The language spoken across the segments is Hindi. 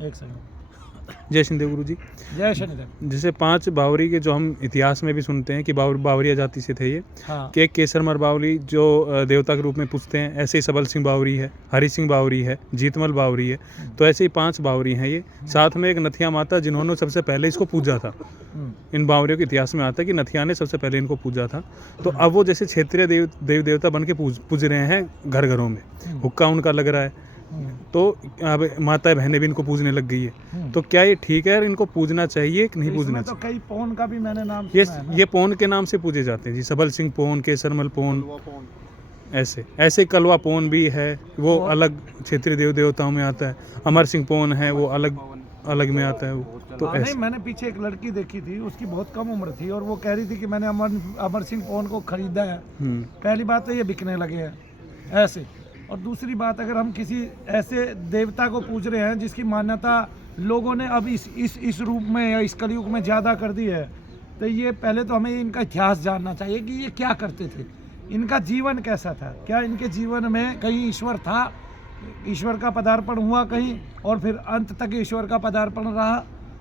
एक सेकंड। जय शनिदेव गुरु जी। जय शनिदेव। जैसे 5 बावरी के जो हम इतिहास में भी सुनते हैं कि बावरिया जाति से थे ये, हाँ कि एक केसरमल बावरी जो देवता के रूप में पूजते हैं, ऐसे ही सबल सिंह बावरी है, हरि सिंह बावरी है, जीतमल बावरी है, तो ऐसे ही 5 बावरी हैं ये। साथ में एक नथिया माता जिन्होंने सबसे पहले इसको पूजा था। इन बावरियों के इतिहास में आता है कि नथिया ने सबसे पहले इनको पूजा था। तो अब वो जैसे क्षेत्रीय देव देवता बन के पूज रहे हैं घर घरों में, हुक्का उनका लग रहा है, तो अब माता बहनें भी इनको पूजने लग गई है। तो क्या ये ठीक है, इनको पूजना चाहिए कि नहीं पूजना तो चाहिए? कई पौन का भी मैंने नाम ये सुना है ना। ये पौन के नाम से पूजे जाते हैं जी, सबल सिंह पौन, केसरमल पौन, ऐसे ऐसे कलवा पौन भी है, वो अलग क्षेत्रीय देवताओं में आता है। अमर सिंह पौन है, वो अलग में आता है वो। तो नहीं, ऐसे मैंने पीछे एक लड़की देखी थी, उसकी बहुत कम उम्र थी और वो कह रही थी कि मैंने अमर सिंह पौन को खरीदा है। पहली बात तो ये बिकने लगे हैं ऐसे, और दूसरी बात अगर हम किसी ऐसे देवता को पूज रहे हैं जिसकी मान्यता लोगों ने अब इस रूप में या इस कलयुग में ज़्यादा कर दी है, तो ये पहले तो हमें इनका इतिहास जानना चाहिए कि ये क्या करते थे, इनका जीवन कैसा था, क्या इनके जीवन में कहीं ईश्वर था, ईश्वर का पदार्पण हुआ कहीं और फिर अंत तक ईश्वर का पदार्पण रहा,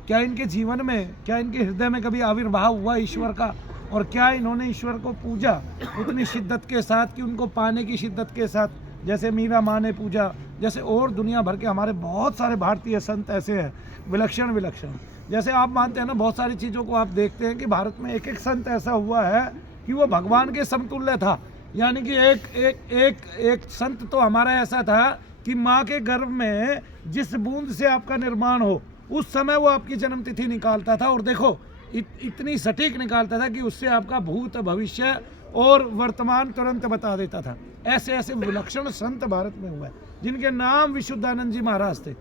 क्या इनके जीवन में, क्या इनके हृदय में कभी आविर्भाव हुआ ईश्वर का, और क्या इन्होंने ईश्वर को पूजा उतनी शिद्दत के साथ कि उनको पाने की शिद्दत के साथ, जैसे मीरा माँ ने पूजा, जैसे और दुनिया भर के हमारे बहुत सारे भारतीय संत ऐसे हैं विलक्षण विलक्षण। जैसे आप मानते हैं ना, बहुत सारी चीज़ों को आप देखते हैं कि भारत में एक एक संत ऐसा हुआ है कि वो भगवान के समतुल्य था। यानी कि एक संत तो हमारा ऐसा था कि माँ के गर्भ में जिस बूंद से आपका निर्माण हो उस समय वो आपकी जन्म तिथि निकालता था, और देखो इतनी सटीक निकालता था कि उससे आपका भूत भविष्य और वर्तमान तुरंत बता देता था। ऐसे ऐसे विलक्षण संत भारत में हुआ है जिनके नाम विशुद्धानंद जी महाराज थे,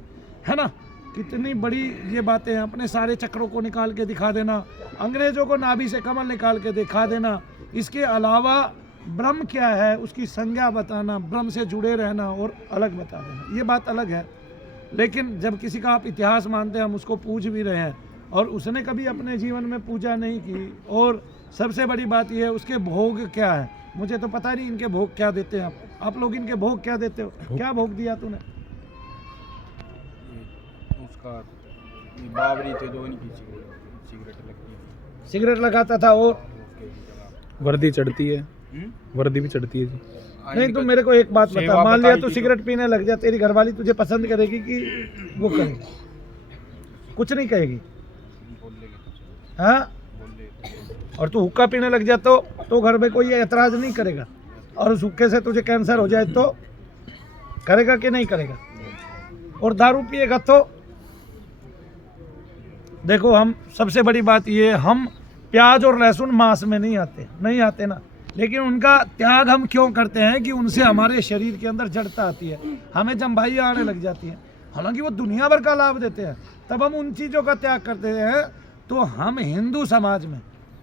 है ना। कितनी बड़ी ये बातें हैं, अपने सारे चक्रों को निकाल के दिखा देना, अंग्रेजों को नाभि से कमल निकाल के दिखा देना, इसके अलावा ब्रह्म क्या है उसकी संज्ञा बताना, ब्रह्म से जुड़े रहना और अलग बता देना, ये बात अलग है। लेकिन जब किसी का आप इतिहास मानते हैं, हम उसको पूज भी रहे हैं और उसने कभी अपने जीवन में पूजा नहीं की, और सबसे बड़ी बात यह है उसके भोग क्या है, मुझे तो पता नहीं इनके भोग क्या देते हैं आप लोग इनके भोग क्या देते हो, क्या भोग दिया तूने? उसका बावरी थे जो इनकी सिगरेट लगती है, सिगरेट लगाता था, और वर्दी चढ़ती है, वर्दी भी चढ़ती है जी। नहीं तो मेरे को एक बात बता, मान लिया तू सिगरेट पीने लग जा, तेरी घरवाली तुझे पसंद करेगी कि वो करेगी? कुछ नहीं कहेगी, हाँ। और तू हुक्का पीने लग जा तो घर में कोई एतराज नहीं करेगा, और उस हुक्के से तुझे कैंसर हो जाए तो करेगा कि नहीं करेगा? और दारू पिएगा तो देखो, हम सबसे बड़ी बात ये, हम प्याज और लहसुन मांस में नहीं आते ना, लेकिन उनका त्याग हम क्यों करते हैं कि उनसे हमारे शरीर के अंदर जड़ता आती है, हमें जम्भाइयाँ आने लग जाती हैं, हालांकि वो दुनिया भर का लाभ देते हैं, तब हम उन चीज़ों का त्याग करते हैं। तो हम हिंदू समाज में,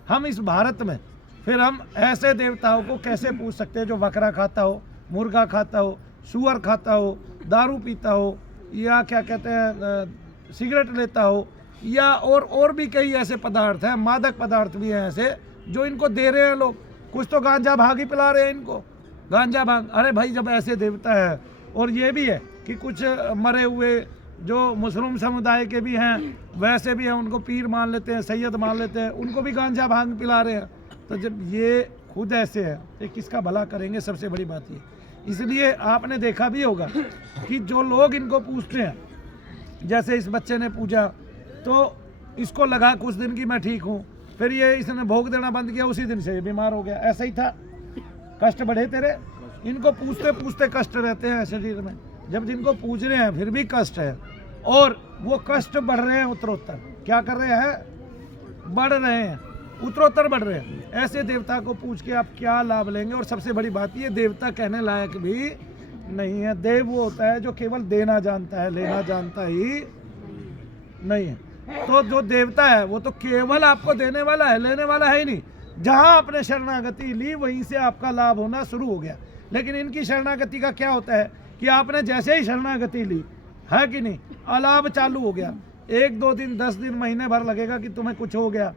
हम इस भारत में, फिर हम ऐसे देवताओं को कैसे पूछ सकते हैं जो बकरा खाता हो, मुर्गा खाता हो, सुअर खाता हो, दारू पीता हो, या क्या कहते हैं सिगरेट लेता हो, या और भी कई ऐसे पदार्थ हैं, मादक पदार्थ भी हैं ऐसे जो इनको दे रहे हैं लोग। कुछ तो गांजा भाग ही पिला रहे हैं इनको, गांजा भाग। अरे भाई, जब ऐसे देवता है, और ये भी है कि कुछ मरे हुए जो मुस्लिम समुदाय के भी हैं वैसे भी हैं, उनको पीर मान लेते हैं, सैयद मान लेते हैं, उनको भी गांजा भांग पिला रहे हैं। तो जब ये खुद ऐसे है तो किसका भला करेंगे? सबसे बड़ी बात ये। इसलिए आपने देखा भी होगा कि जो लोग इनको पूछते हैं, जैसे इस बच्चे ने पूजा, तो इसको लगा कुछ दिन की मैं ठीक हूँ, फिर ये इसने भोग देना बंद किया, उसी दिन से ये बीमार हो गया। ऐसा ही था, कष्ट बढ़े तेरे। इनको पूछते पूछते कष्ट रहते हैं शरीर में, जब जिनको पूज रहे हैं फिर भी कष्ट है, और वो कष्ट बढ़ रहे हैं उत्तरोत्तर। क्या कर रहे हैं? बढ़ रहे हैं, उत्तरोत्तर बढ़ रहे हैं। ऐसे देवता को पूछ के आप क्या लाभ लेंगे? और सबसे बड़ी बात ये, देवता कहने लायक भी नहीं है। देव वो होता है जो केवल देना जानता है, लेना जानता ही नहीं है। तो जो देवता है वो तो केवल आपको देने वाला है, लेने वाला है ही नहीं। जहां आपने शरणागति ली वहीं से आपका लाभ होना शुरू हो गया। लेकिन इनकी शरणागति का क्या होता है कि आपने जैसे ही शरणागति ली, है कि नहीं, अलाभ चालू हो गया। 1-2 दिन, 10 दिन, महीने भर लगेगा कि तुम्हें कुछ हो गया।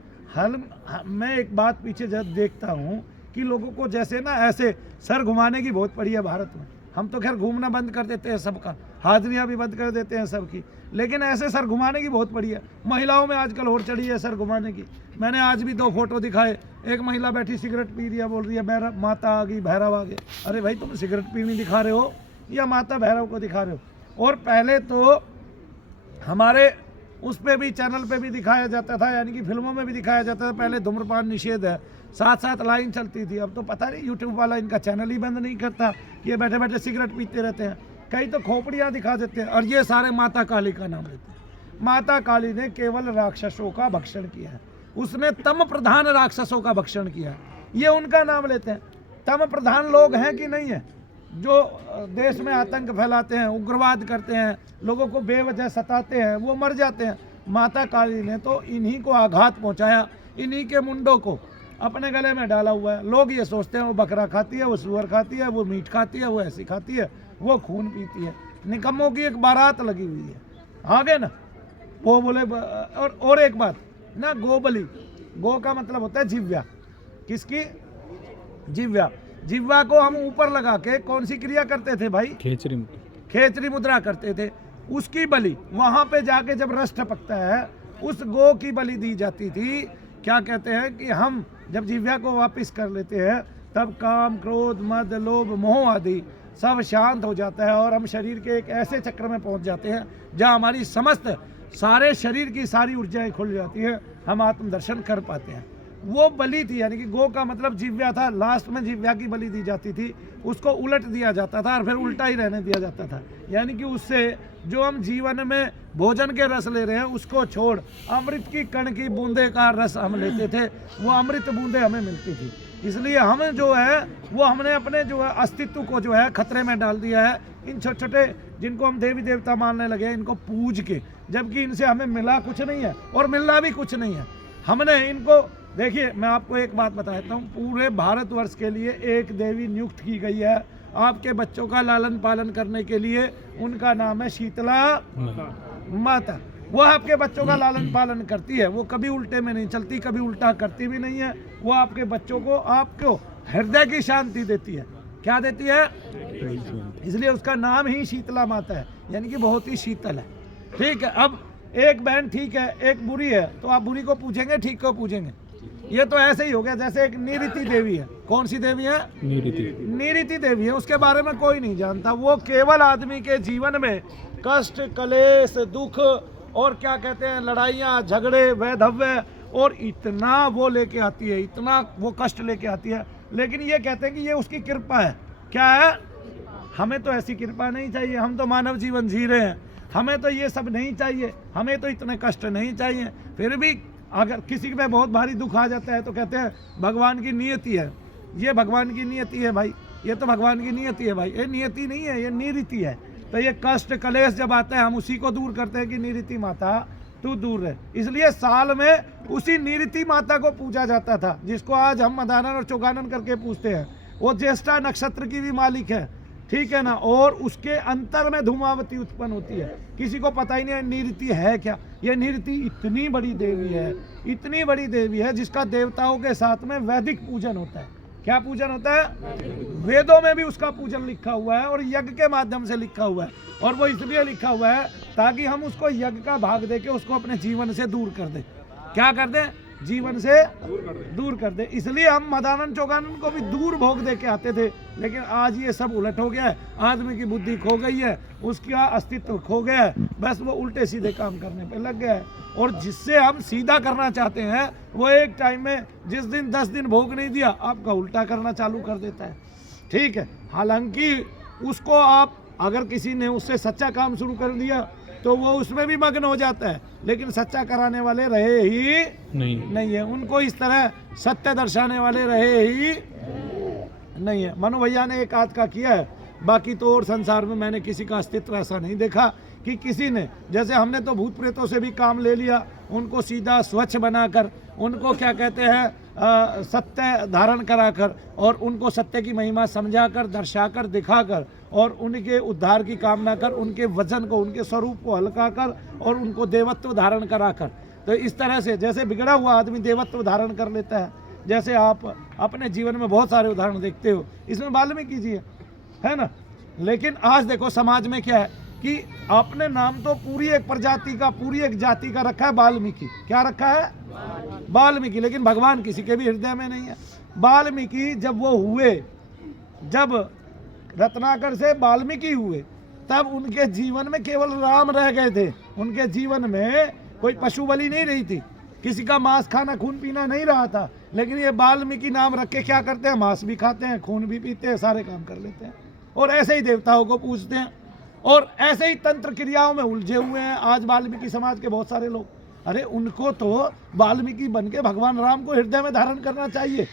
मैं एक बात पीछे जब देखता हूँ कि लोगों को जैसे ना ऐसे सर घुमाने की बहुत पड़ी है भारत में। हम तो खैर घूमना बंद कर देते हैं सबका, हाजिरियाँ भी बंद कर देते हैं सबकी, लेकिन ऐसे सर घुमाने की बहुत बढ़िया। महिलाओं में आजकल और चढ़ी है सर घुमाने की। मैंने आज भी 2 फोटो दिखाए, एक महिला बैठी सिगरेट पी रही है, बोल रही है भैरव माता आ गई, भैरव आ गए। अरे भाई तुम सिगरेट पीनी दिखा रहे हो या माता भैरव को दिखा रहे हो? और पहले तो हमारे उस पे भी, चैनल पे भी दिखाया जाता था, यानी कि फिल्मों में भी दिखाया जाता था, पहले धूम्रपान निषेध है, साथ साथ लाइन चलती थी। अब तो पता नहीं यूट्यूब वाला इनका चैनल ही बंद नहीं करता कि ये बैठे बैठे सिगरेट पीते रहते हैं। कई तो खोपड़ियाँ दिखा देते हैं, और ये सारे माता काली का नाम लेते हैं। माता काली ने केवल राक्षसों का भक्षण किया है, उसने तम प्रधान राक्षसों का भक्षण किया है, ये उनका नाम लेते हैं। तम प्रधान लोग हैं कि नहीं है, जो देश में आतंक फैलाते हैं, उग्रवाद करते हैं, लोगों को बेवजह सताते हैं, वो मर जाते हैं। माता काली ने तो इन्हीं को आघात पहुंचाया, इन्हीं के मुंडों को अपने गले में डाला हुआ है। लोग ये सोचते हैं वो बकरा खाती है, वो सुअर खाती है, वो मीट खाती है, वो ऐसी खाती है, वो खून पीती है। निकम्मों की एक बारात लगी हुई है, आगे ना वो बोले। और एक बात ना, गोबली, गो का मतलब होता है जिव्या। किसकी? जिव्या। जिह्वा को हम ऊपर लगा के कौन सी क्रिया करते थे भाई? खेचरी मुद्रा करते थे। उसकी बलि वहां पे जाके जब रस टपकता है, उस गो की बलि दी जाती थी। क्या कहते हैं कि हम जब जिह्वा को वापस कर लेते हैं, तब काम, क्रोध, मद, लोभ, मोह आदि सब शांत हो जाता है, और हम शरीर के एक ऐसे चक्र में पहुंच जाते हैं जहां हमारी समस्त सारे शरीर की सारी ऊर्जाएं खुल जाती है, हम आत्मदर्शन कर पाते हैं। वो बलि थी, यानी कि गो का मतलब जिव्या था। लास्ट में जिव्या की बलि दी जाती थी, उसको उलट दिया जाता था और फिर उल्टा ही रहने दिया जाता था। यानी कि उससे जो हम जीवन में भोजन के रस ले रहे हैं, उसको छोड़ अमृत की कण की बूंदे का रस हम लेते थे, वो अमृत बूंदे हमें मिलती थी। इसलिए हम जो है वो हमने अपने जो है अस्तित्व को जो है खतरे में डाल दिया है, इन छोटे छोटे जिनको हम देवी देवता मानने लगे, इनको पूज के, जबकि इनसे हमें मिला कुछ नहीं है और मिलना भी कुछ नहीं है। हमने इनको, देखिए मैं आपको एक बात बताता हूँ, पूरे भारतवर्ष के लिए एक देवी नियुक्त की गई है आपके बच्चों का लालन पालन करने के लिए, उनका नाम है शीतला माता। वो आपके बच्चों का लालन पालन करती है, वो कभी उल्टे में नहीं चलती, कभी उल्टा करती भी नहीं है। वो आपके बच्चों को, आपको हृदय की शांति देती है। क्या देती है? इसलिए उसका नाम ही शीतला माता है, यानी कि बहुत ही शीतल है। ठीक है, अब एक बहन ठीक है, एक बुरी है, तो आप बुरी को पूछेंगे, ठीक को पूछेंगे। ये तो ऐसे ही हो गया जैसे एक निरिति देवी है। कौन सी देवी है? निरिति देवी है। उसके बारे में कोई नहीं जानता। वो केवल आदमी के जीवन में कष्ट, कलेश, दुख और क्या कहते हैं, लड़ाइयाँ, झगड़े, वैधव्य और इतना वो लेके आती है, इतना वो कष्ट लेके आती है। लेकिन ये कहते हैं कि ये उसकी कृपा है। क्या है? हमें तो ऐसी कृपा नहीं चाहिए, हम तो मानव जीवन जी रहे हैं, हमें तो ये सब नहीं चाहिए, हमें तो इतने कष्ट नहीं चाहिए। फिर भी अगर किसी पे बहुत भारी दुख आ जाता है तो कहते हैं भगवान की नियति है। ये भगवान की नियति है भाई, ये तो भगवान की नियति है भाई, ये नियति नहीं है, ये निरीति है। तो ये कष्ट कलेश जब आता है, हम उसी को दूर करते हैं कि निरीति माता तू दूर रहे। इसलिए साल में उसी निरीति माता को पूजा जाता था, जिसको आज हम मदानन और चौगानन करके पूछते हैं। वो ज्येष्ठा नक्षत्र की भी मालिक है, ठीक है ना। और उसके अंतर में धूमावती उत्पन्न होती है, किसी को पता ही नहीं है निरीति है क्या। ये निरीति इतनी बड़ी देवी है, इतनी बड़ी देवी है, जिसका देवताओं के साथ में वैदिक पूजन होता है। क्या पूजन होता है? वेदों में भी उसका पूजन लिखा हुआ है और यज्ञ के माध्यम से लिखा हुआ है। और वो इसलिए लिखा हुआ है ताकि हम उसको यज्ञ का भाग देके उसको अपने जीवन से दूर कर दें। क्या कर दें? जीवन से दूर कर दे। इसलिए हम मदानन चौगानन को भी दूर भोग दे के आते थे, लेकिन आज ये सब उलट हो गया है। आदमी की बुद्धि खो गई है, उसका अस्तित्व खो गया है, बस वो उल्टे सीधे काम करने पे लग गया है। और जिससे हम सीधा करना चाहते हैं, वो एक टाइम में जिस दिन 10 दिन भोग नहीं दिया, आपका उल्टा करना चालू कर देता है। ठीक है, हालांकि उसको आप अगर किसी ने उससे सच्चा काम शुरू कर दिया तो वो उसमें भी मग्न हो जाता है, लेकिन सच्चा कराने वाले रहे ही नहीं है। उनको इस तरह सत्य दर्शाने वाले रहे ही नहीं है। मनु भैया ने एक आध का किया है, बाकी तो और संसार में मैंने किसी का अस्तित्व ऐसा नहीं देखा कि किसी ने, जैसे हमने तो भूत प्रेतों से भी काम ले लिया, उनको सीधा स्वच्छ बनाकर, उनको क्या कहते हैं सत्य धारण कराकर, और उनको सत्य की महिमा समझाकर, दर्शाकर, दिखाकर, और उनके उद्धार की कामना कर, उनके वजन को, उनके स्वरूप को हल्का कर, और उनको देवत्व धारण कराकर। तो इस तरह से जैसे बिगड़ा हुआ आदमी देवत्व धारण कर लेता है, जैसे आप अपने जीवन में बहुत सारे उदाहरण देखते हो। इसमें वाल्मीकि जी है ना, लेकिन आज देखो समाज में क्या है कि अपने नाम तो पूरी एक प्रजाति का, पूरी एक जाति का रखा है वाल्मीकि। क्या रखा है? वाल्मीकि। लेकिन भगवान किसी के भी हृदय में नहीं है। वाल्मीकि जब वो हुए, जब रत्नाकर से वाल्मीकि हुए, तब उनके जीवन में केवल राम रह गए थे। उनके जीवन में कोई पशु बलि नहीं रही थी, किसी का मांस खाना, खून पीना नहीं रहा था। लेकिन ये वाल्मीकि नाम रख के क्या करते हैं? मांस भी खाते हैं, खून भी पीते हैं, सारे काम कर लेते हैं, और ऐसे ही देवताओं को पूजते हैं, और ऐसे ही तंत्र क्रियाओं में उलझे हुए हैं आज वाल्मीकि समाज के बहुत सारे लोग। अरे उनको तो वाल्मीकि बन के भगवान राम को हृदय में धारण करना चाहिए।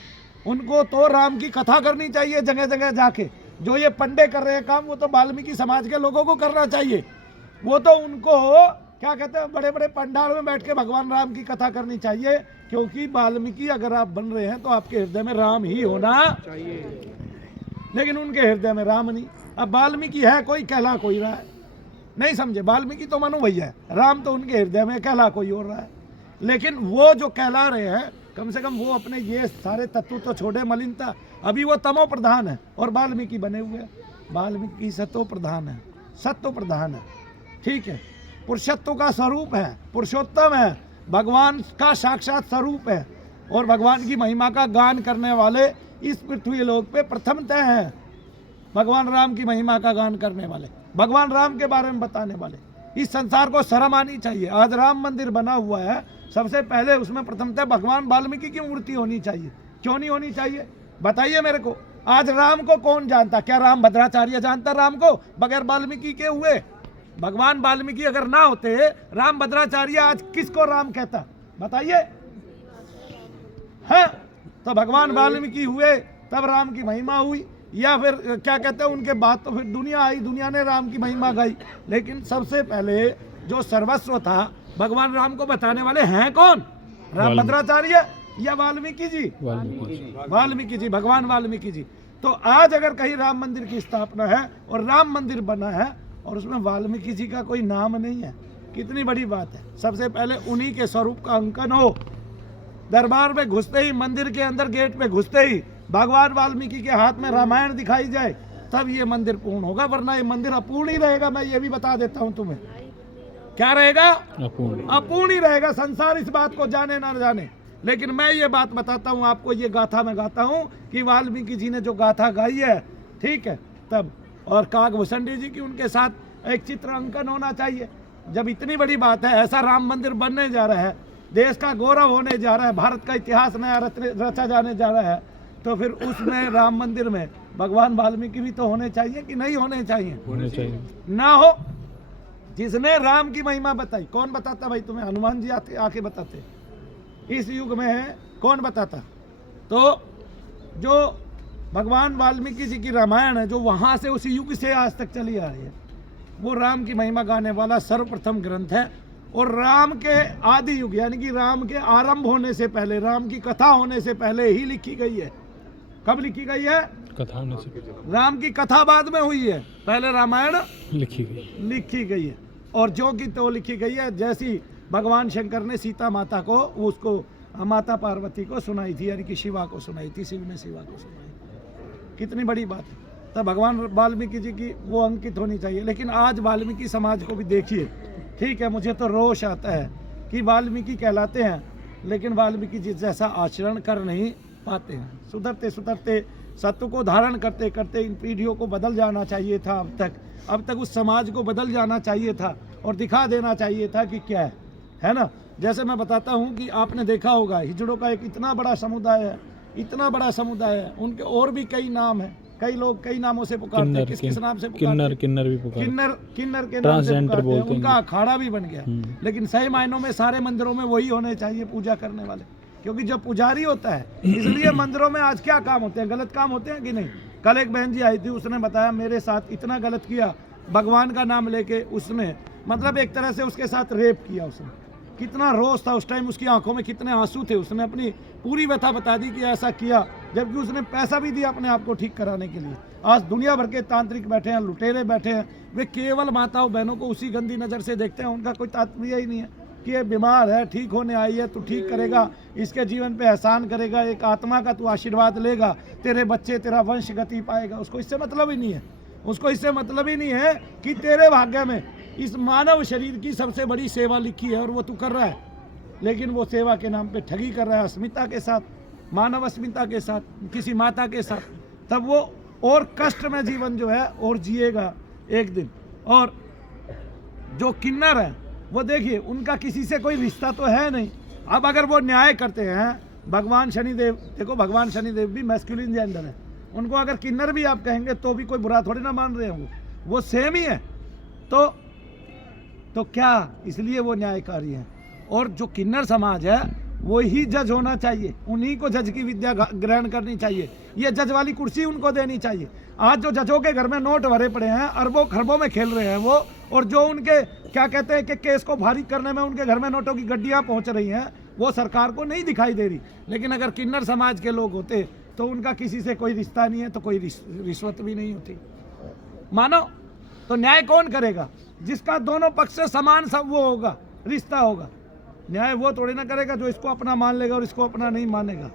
उनको तो राम की कथा करनी चाहिए जगह जगह जाके। जो ये पंडे कर रहे हैं काम, वो तो वाल्मीकि समाज के लोगों को करना चाहिए। वो तो उनको क्या कहते हैं, बड़े बड़े पंडाल में बैठ के भगवान राम की कथा करनी चाहिए, क्योंकि वाल्मीकि अगर आप बन रहे हैं तो आपके हृदय में राम ही होना चाहिए। लेकिन उनके हृदय में राम नहीं। अब वाल्मीकि है कोई, कहला कोई रहा है। नहीं समझे? वाल्मीकि तो मनु भैया है, राम तो उनके हृदय में, कहला कोई और रहा है। लेकिन वो जो कहला रहे हैं, कम से कम वो अपने ये सारे तत्व तो छोड़े मलिनता। अभी वो तमो प्रधान है और वाल्मीकि बने हुए हैं। वाल्मीकि सतो प्रधान है, सत्व प्रधान है, ठीक है, पुरुषत्व का स्वरूप है, पुरुषोत्तम है, भगवान का साक्षात स्वरूप है, और भगवान की महिमा का गान करने वाले इस पृथ्वी लोक पे प्रथमतः हैं। भगवान राम की महिमा का गान करने वाले, भगवान राम के बारे में बताने वाले। इस संसार को शर्म आनी चाहिए। आज राम मंदिर बना हुआ है, सबसे पहले उसमें प्रथमतः भगवान वाल्मीकि की मूर्ति होनी चाहिए। क्यों नहीं होनी चाहिए? बताइए मेरे को। आज राम को कौन जानता? क्या राम भद्राचार्य जानता राम को बगैर वाल्मीकि के हुए? भगवान वाल्मीकि अगर ना होते, राम भद्राचार्य आज किसको राम कहता? बताइए। है तो भगवान वाल्मीकि हुए तब राम की महिमा हुई, या फिर क्या कहते हैं, उनके बाद तो फिर दुनिया आई, दुनिया ने राम की महिमा गाई। लेकिन सबसे पहले जो सर्वस्व था भगवान राम को बताने वाले हैं कौन? राम भद्राचार्य या वाल्मीकि जी? वाल्मीकि जी, भगवान वाल्मीकि जी। तो आज अगर कहीं राम मंदिर की स्थापना है और राम मंदिर बना है और उसमें वाल्मीकि जी का कोई नाम नहीं है, कितनी बड़ी बात है। सबसे पहले उन्हीं के स्वरूप का अंकन हो। दरबार में घुसते ही, मंदिर के अंदर गेट पे घुसते ही भगवान वाल्मीकि के हाथ में रामायण दिखाई जाए, तब ये मंदिर पूर्ण होगा, वरना ये मंदिर अपूर्ण ही रहेगा। मैं ये भी बता देता हूं तुम्हें। क्या रहेगा? अपूर्ण ही रहेगा। संसार इस बात को जाने ना जाने, लेकिन मैं ये बात बताता हूँ आपको, ये गाथा मैं गाता हूँ कि वाल्मीकि जी ने जो गाथा गाई है, ठीक है, तब, और काकभूषण जी की उनके साथ एक चित्र अंकन होना चाहिए। जब इतनी बड़ी बात है, ऐसा राम मंदिर बनने जा रहा है, देश का गौरव होने जा रहा है, भारत का इतिहास नया रचा जाने जा रहा है, तो फिर उसमें राम मंदिर में भगवान वाल्मीकि भी तो होने चाहिए कि नहीं होने चाहिए? होने चाहिए। ना हो, जिसने राम की महिमा बताई, कौन बताता भाई तुम्हें? हनुमान जी आके बताते। इस युग में कौन बताता? तो जो भगवान वाल्मीकि जी की रामायण है, जो वहाँ से उसी युग से आज तक चली आ रही है, वो राम की महिमा गाने वाला सर्वप्रथम ग्रंथ है। और राम के आदि युग, यानी कि राम के आरंभ होने से पहले, राम की कथा होने से पहले ही लिखी गई है। कब लिखी गई है? कथा होने से पहले। राम की कथा बाद में हुई है, पहले रामायण लिखी गई है। और जो की तो लिखी गई है, जैसी भगवान शंकर ने सीता माता को, उसको माता पार्वती को सुनाई थी, यानी कि शिवा को सुनाई थी, शिव ने शिवा को सुनाई। कितनी बड़ी बात है। तब भगवान वाल्मीकि जी की वो अंकित होनी चाहिए। लेकिन आज वाल्मीकि समाज को भी देखिए, ठीक है, मुझे तो रोष आता है कि वाल्मीकि कहलाते हैं, लेकिन वाल्मीकि जी जैसा आचरण कर नहीं पाते हैं। सुधरते सुधरते, सत्य को धारण करते करते इन पीढ़ियों को बदल जाना चाहिए था। अब तक उस समाज को बदल जाना चाहिए था और दिखा देना चाहिए था कि क्या है ना। जैसे मैं बताता हूँ कि आपने देखा होगा, हिजड़ों का एक इतना बड़ा समुदाय है, इतना बड़ा समुदाय है, उनके और भी कई नाम हैं, कई लोग कई नामों से पुकारते हैं। किस नाम से पुकारते हैं? किन्नर भी पुकारते हैं, किन्नर के नाम से पुकारते हैं। उनका अखाड़ा भी बन गया। लेकिन सही मायनों में सारे मंदिरों में वही होने चाहिए पूजा करने वाले, क्योंकि जब पुजारी होता है, इसलिए मंदिरों में आज क्या काम होते हैं? गलत काम होते हैं कि नहीं? कल एक बहन जी आई थी, उसने बताया मेरे साथ इतना गलत किया, भगवान का नाम लेके उसने, मतलब एक तरह से उसके साथ रेप किया उसने। कितना रोष था उस टाइम, उसकी आंखों में कितने आंसू थे। उसने अपनी पूरी व्यथा बता दी कि ऐसा किया, जबकि उसने पैसा भी दिया अपने आप को ठीक कराने के लिए। आज दुनिया भर के तांत्रिक बैठे हैं, लुटेरे बैठे हैं, वे केवल माताओं बहनों को उसी गंदी नज़र से देखते हैं। उनका कोई तात्पर्य ही नहीं है कि ये बीमार है, ठीक होने आई है, तू ठीक करेगा, इसके जीवन पे एहसान करेगा, एक आत्मा का तू आशीर्वाद लेगा, तेरे बच्चे, तेरा वंश गति पाएगा। उसको इससे मतलब ही नहीं है। उसको इससे मतलब ही नहीं है कि तेरे भाग्य में इस मानव शरीर की सबसे बड़ी सेवा लिखी है और वो तू कर रहा है, लेकिन वो सेवा के नाम पे ठगी कर रहा है, अस्मिता के साथ, मानव अस्मिता के साथ, किसी माता के साथ, तब वो और कष्ट में जीवन जो है और जिएगा एक दिन। और जो किन्नर है वो देखिए उनका किसी से कोई रिश्ता तो है नहीं। अब अगर वो न्याय करते हैं, भगवान शनिदेव, देखो भगवान शनिदेव भी मैस्कुलिन जेंडर है, उनको अगर किन्नर भी आप कहेंगे तो भी कोई बुरा थोड़ी ना मान रहे हैं, वो सेम ही है। तो क्या, इसलिए वो न्यायकारी हैं। और जो किन्नर समाज है वो ही जज होना चाहिए, उन्हीं को जज की विद्या ग्रहण करनी चाहिए, ये जज वाली कुर्सी उनको देनी चाहिए। आज जो जजों के घर में नोट भरे पड़े हैं, अरबों खरबों में खेल रहे हैं वो, और जो उनके क्या कहते हैं कि केस को भारी करने में उनके घर में नोटों की गड्डियां पहुंच रही हैं, वो सरकार को नहीं दिखाई दे रही। लेकिन अगर किन्नर समाज के लोग होते तो उनका किसी से कोई रिश्ता नहीं है, तो कोई रिश्वत भी नहीं होती। मानो तो न्याय कौन करेगा? जिसका दोनों पक्ष से समान सब वो होगा, रिश्ता होगा। न्याय वो थोड़ी ना करेगा जो इसको अपना मान लेगा और इसको अपना नहीं मानेगा।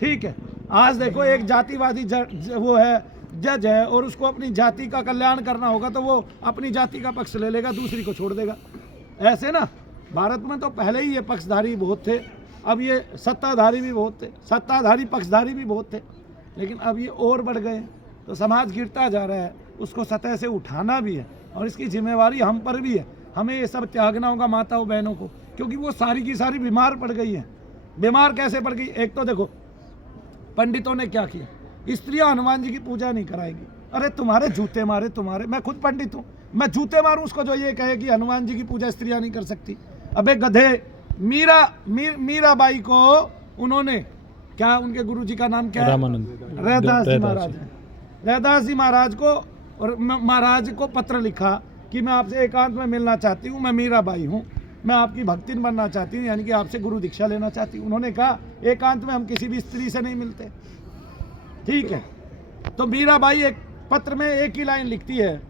ठीक है, आज देखो एक जातिवादी वो है, जज है, और उसको अपनी जाति का कल्याण करना होगा तो वो अपनी जाति का पक्ष ले लेगा, दूसरी को छोड़ देगा। ऐसे ना भारत में तो पहले ही ये पक्षधारी बहुत थे, अब ये सत्ताधारी भी बहुत थे, सत्ताधारी पक्षधारी भी बहुत थे, लेकिन अब ये और बढ़ गए। तो समाज गिरता जा रहा है, उसको सतह से उठाना भी है और इसकी जिम्मेवारी हम पर भी है। हमें ये सब त्यागना होगा माताओं बहनों को, क्योंकि वो सारी की सारी बीमार पड़ गई हैं। बीमार कैसे पड़ गई? एक तो देखो पंडितों ने क्या किया, स्त्रियां हनुमान जी की पूजा नहीं कराएंगी। अरे तुम्हारे जूते मारे तुम्हारे, मैं खुद पंडित हूँ, मैं जूते मारूं उसको जो ये कहे कि हनुमान जी की पूजा स्त्रियां नहीं कर सकती। अबे गधे, मीराबाई को उन्होंने क्या, उनके गुरु जी का नाम क्या है? रैदास जी महाराज। रैदास जी महाराज को, और महाराज को पत्र लिखा कि मैं आपसे एकांत में मिलना चाहती हूँ, मैं मीराबाई हूँ, मैं आपकी भक्तिन बनना चाहती हूँ, यानी कि आपसे गुरु दीक्षा लेना चाहती हूँ। उन्होंने कहा एकांत में हम किसी भी स्त्री से नहीं मिलते। ठीक है, तो मीराबाई एक पत्र में एक ही लाइन लिखती है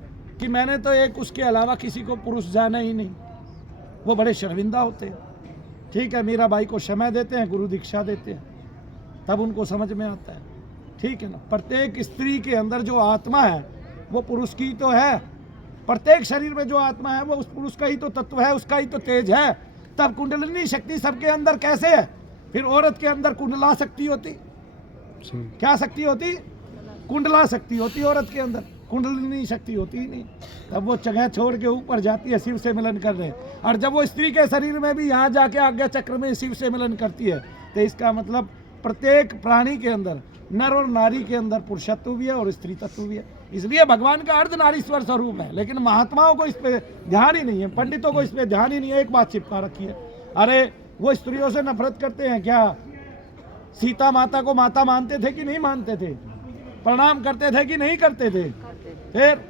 कि मैंने तो एक उसके अलावा किसी को पुरुष जाना ही नहीं। वो बड़े शर्मिंदा होते हैं। ठीक है, मीराबाई को समय देते हैं, गुरु दीक्षा देते हैं, तब उनको समझ में आता है। ठीक है ना, प्रत्येक स्त्री के अंदर जो आत्मा है वो पुरुष की तो है, प्रत्येक शरीर में जो आत्मा है वो उस पुरुष का ही तो तत्व है, उसका ही तो तेज है। तब कुंडलिनी शक्ति सबके अंदर कैसे है? फिर औरत के अंदर कुंडला शक्ति होती, क्या शक्ति होती? कुंडला शक्ति होती औरत के अंदर, कुंडलिनी शक्ति होती ही नहीं। तब वो जगह छोड़ के ऊपर जाती है, शिव से मिलन कर रहे हैं। और जब वो स्त्री के शरीर में भी यहाँ जाके आज्ञा चक्र में शिव से मिलन करती है, तो इसका मतलब प्रत्येक प्राणी के अंदर, नर और नारी के अंदर पुरुषत्व भी है और स्त्री तत्व भी है। इसलिए भगवान का अर्धनारीश्वर स्वरूप है। लेकिन महात्माओं को इस पे ध्यान ही नहीं है, पंडितों को इस पे ध्यान ही नहीं है। एक बात चिपका रखी है, अरे वो स्त्रियों से नफरत करते हैं क्या? सीता माता को माता मानते थे कि नहीं मानते थे? प्रणाम करते थे कि नहीं करते थे? फिर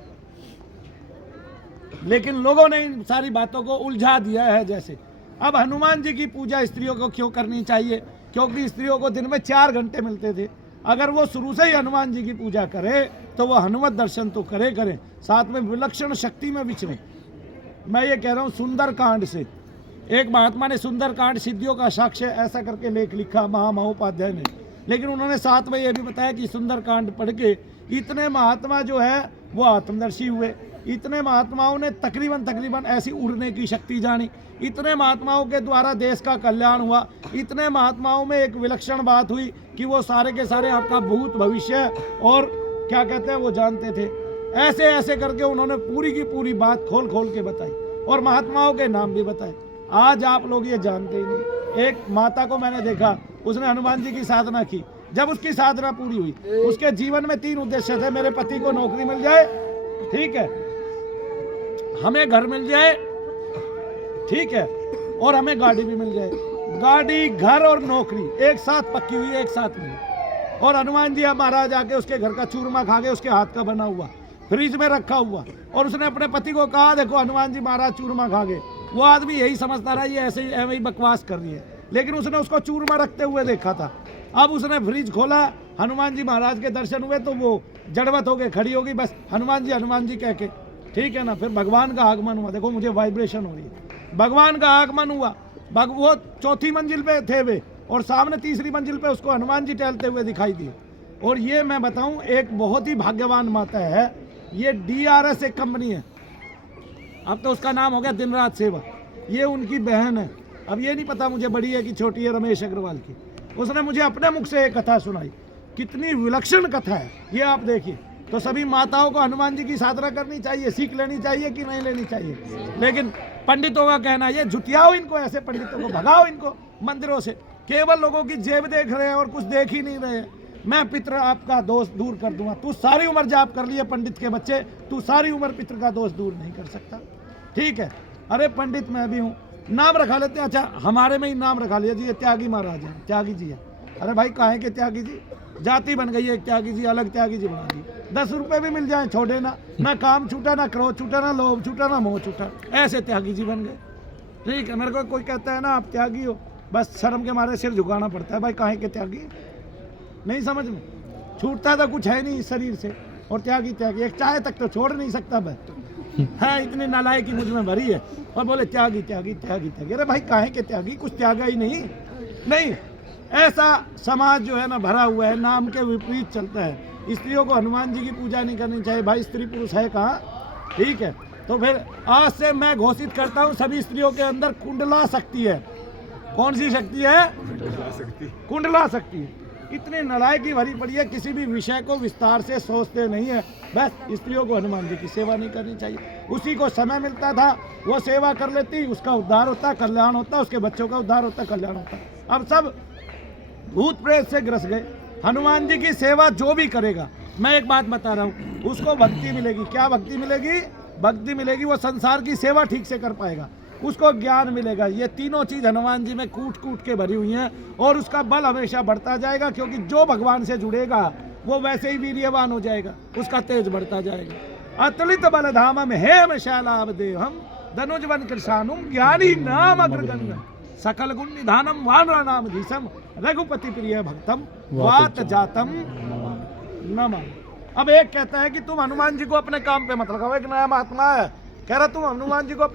लेकिन लोगों ने इन सारी बातों को उलझा दिया है। जैसे अब हनुमान जी की पूजा स्त्रियों को क्यों करनी चाहिए? क्योंकि स्त्रियों को दिन में 4 घंटे मिलते थे। अगर वो शुरू से ही हनुमान जी की पूजा करे तो वो हनुमत दर्शन तो करे, साथ में विलक्षण शक्ति में विचरे। मैं ये कह रहा हूँ, सुंदर कांड से, एक महात्मा ने सुंदर कांड सिद्धियों का साक्ष्य ऐसा करके लेख लिखा महामहोपाध्याय ने, लेकिन उन्होंने साथ में ये भी बताया कि सुंदर कांड पढ़ के इतने महात्मा जो है वो आत्मदर्शी हुए। इतने महात्माओं ने तकरीबन ऐसी उड़ने की शक्ति जानी, इतने महात्माओं के द्वारा देश का कल्याण हुआ, इतने महात्माओं में एक विलक्षण बात हुई कि वो सारे के सारे आपका भूत भविष्य और क्या कहते हैं वो जानते थे। ऐसे ऐसे करके उन्होंने पूरी की पूरी बात खोल के बताई और महात्माओं के नाम भी बताए। आज आप लोग ये जानते ही नहीं। एक माता को मैंने देखा, उसने हनुमान जी की साधना की। जब उसकी साधना पूरी हुई, उसके जीवन में 3 उद्देश्य थे। मेरे पति को नौकरी मिल जाए, ठीक है, हमें घर मिल जाए, ठीक है, और हमें गाड़ी भी मिल जाए। गाड़ी, घर और नौकरी एक साथ पक्की हुई, एक साथ मिली। और हनुमान जी महाराज आके उसके घर का चूरमा खा गए, उसके हाथ का बना हुआ फ्रिज में रखा हुआ, और उसने अपने पति को कहा देखो हनुमान जी महाराज चूरमा खा गए। वो आदमी यही समझता रहा ये ऐसे ही बकवास कर रही है, लेकिन उसने उसको चूरमा रखते हुए देखा था। अब उसने फ्रिज खोला, हनुमान जी महाराज के दर्शन हुए तो वो जड़वत हो गए, खड़ी होगी, बस हनुमान जी कह के, ठीक है ना। फिर भगवान का आगमन हुआ, देखो मुझे वाइब्रेशन हो रही है, भगवान का आगमन हुआ। वो 4थी मंजिल पे थे वे, और सामने 3री मंजिल पे उसको हनुमान जी टहलते हुए दिखाई दिए। और ये मैं बताऊं, एक बहुत ही भाग्यवान माता है ये DRS एक कंपनी है, अब तो उसका नाम हो गया दिन रात सेवा। ये उनकी बहन है, अब ये नहीं पता मुझे बड़ी है कि छोटी है, रमेश अग्रवाल की। उसने मुझे अपने मुख से एक कथा सुनाई, कितनी विलक्षण कथा है ये आप देखिए। तो सभी माताओं को हनुमान जी की साधना करनी चाहिए, सीख लेनी चाहिए कि नहीं लेनी चाहिए। लेकिन पंडितों का कहना है ये झुटियाओ इनको, ऐसे पंडितों को भगाओ इनको मंदिरों से। केवल लोगों की जेब देख रहे हैं और कुछ देख ही नहीं रहे हैं। मैं पितृ आपका दोष दूर कर दूंगा। तू सारी उम्र जाप कर लिए पंडित के बच्चे, तू सारी उम्र पितृ का दोष दूर नहीं कर सकता। ठीक है, अरे पंडित मैं भी हूँ, नाम रखा लेते हैं। अच्छा, हमारे में ही नाम रखा लिया जी, ये त्यागी महाराज है, त्यागी जी है। अरे भाई काहे के त्यागी जी, जाति बन गई है एक त्यागी जी, अलग त्यागी जी बना दी। 10 रुपए भी मिल जाए छोड़े ना, ना काम छूटा, ना क्रोध छूटा, ना लोभ छूटा, ना मोह छूटा, ऐसे त्यागी जी बन गए। ठीक है, मेरे को कोई कहता है ना आप त्यागी हो, बस शर्म के मारे सिर झुकाना पड़ता है। भाई काहे के त्यागी, नहीं समझ में, छूटता तो कुछ है नहीं इस शरीर से, और त्यागी त्यागी, एक चाय तक तो छोड़ नहीं सकता मैं। है इतनी नालायकी मुझ में भरी है, और बोले त्यागी त्यागी त्यागी त्यागी। अरे भाई काहे के त्यागी, कुछ त्यागा ही नहीं। नहीं, ऐसा समाज जो है ना भरा हुआ है, नाम के विपरीत चलता है। स्त्रियों को हनुमान जी की पूजा नहीं करनी चाहिए। भाई स्त्री पुरुष है कहाँ? ठीक है, तो फिर आज से मैं घोषित करता हूँ सभी स्त्रियों के अंदर कुंडला शक्ति है। कौन सी शक्ति है? कुंडला शक्ति है। इतनी नालायकी भरी पड़ी है, किसी भी विषय को विस्तार से सोचते नहीं है। बस स्त्रियों को हनुमान जी की सेवा नहीं करनी चाहिए। उसी को समय मिलता था वो सेवा कर लेती, उसका उद्धार होता, कल्याण होता, उसके बच्चों का उद्धार होता, कल्याण होता। अब सब भूत प्रेत से ग्रस गए। हनुमान जी की सेवा जो भी करेगा, मैं एक बात बता रहा हूँ, उसको भक्ति मिलेगी। क्या भक्ति मिलेगी? भक्ति मिलेगी। वो संसार की सेवा ठीक से कर पाएगा, उसको ज्ञान मिलेगा। ये तीनों चीज हनुमान जी में कूट कूट के भरी हुई हैं, और उसका बल हमेशा बढ़ता जाएगा। क्योंकि जो भगवान से जुड़ेगा वो वैसे ही वीर्यवान हो जाएगा, उसका तेज बढ़ता जाएगा। अतुलित बल धामम हेम शैलाभ देहम धनुजवन कृषानुम ज्ञानी नाम अग्रगण्य सकल गुण निधानम वानर नाम धीसम रघुपति प्रिय भक्तम वात जातम नमः। अब एक कहता है कि तुम हनुमान जी को अपने काम पे मत लगाओ। एक नया महात्मा है, कह रहा तुम हनुमान जी को अपने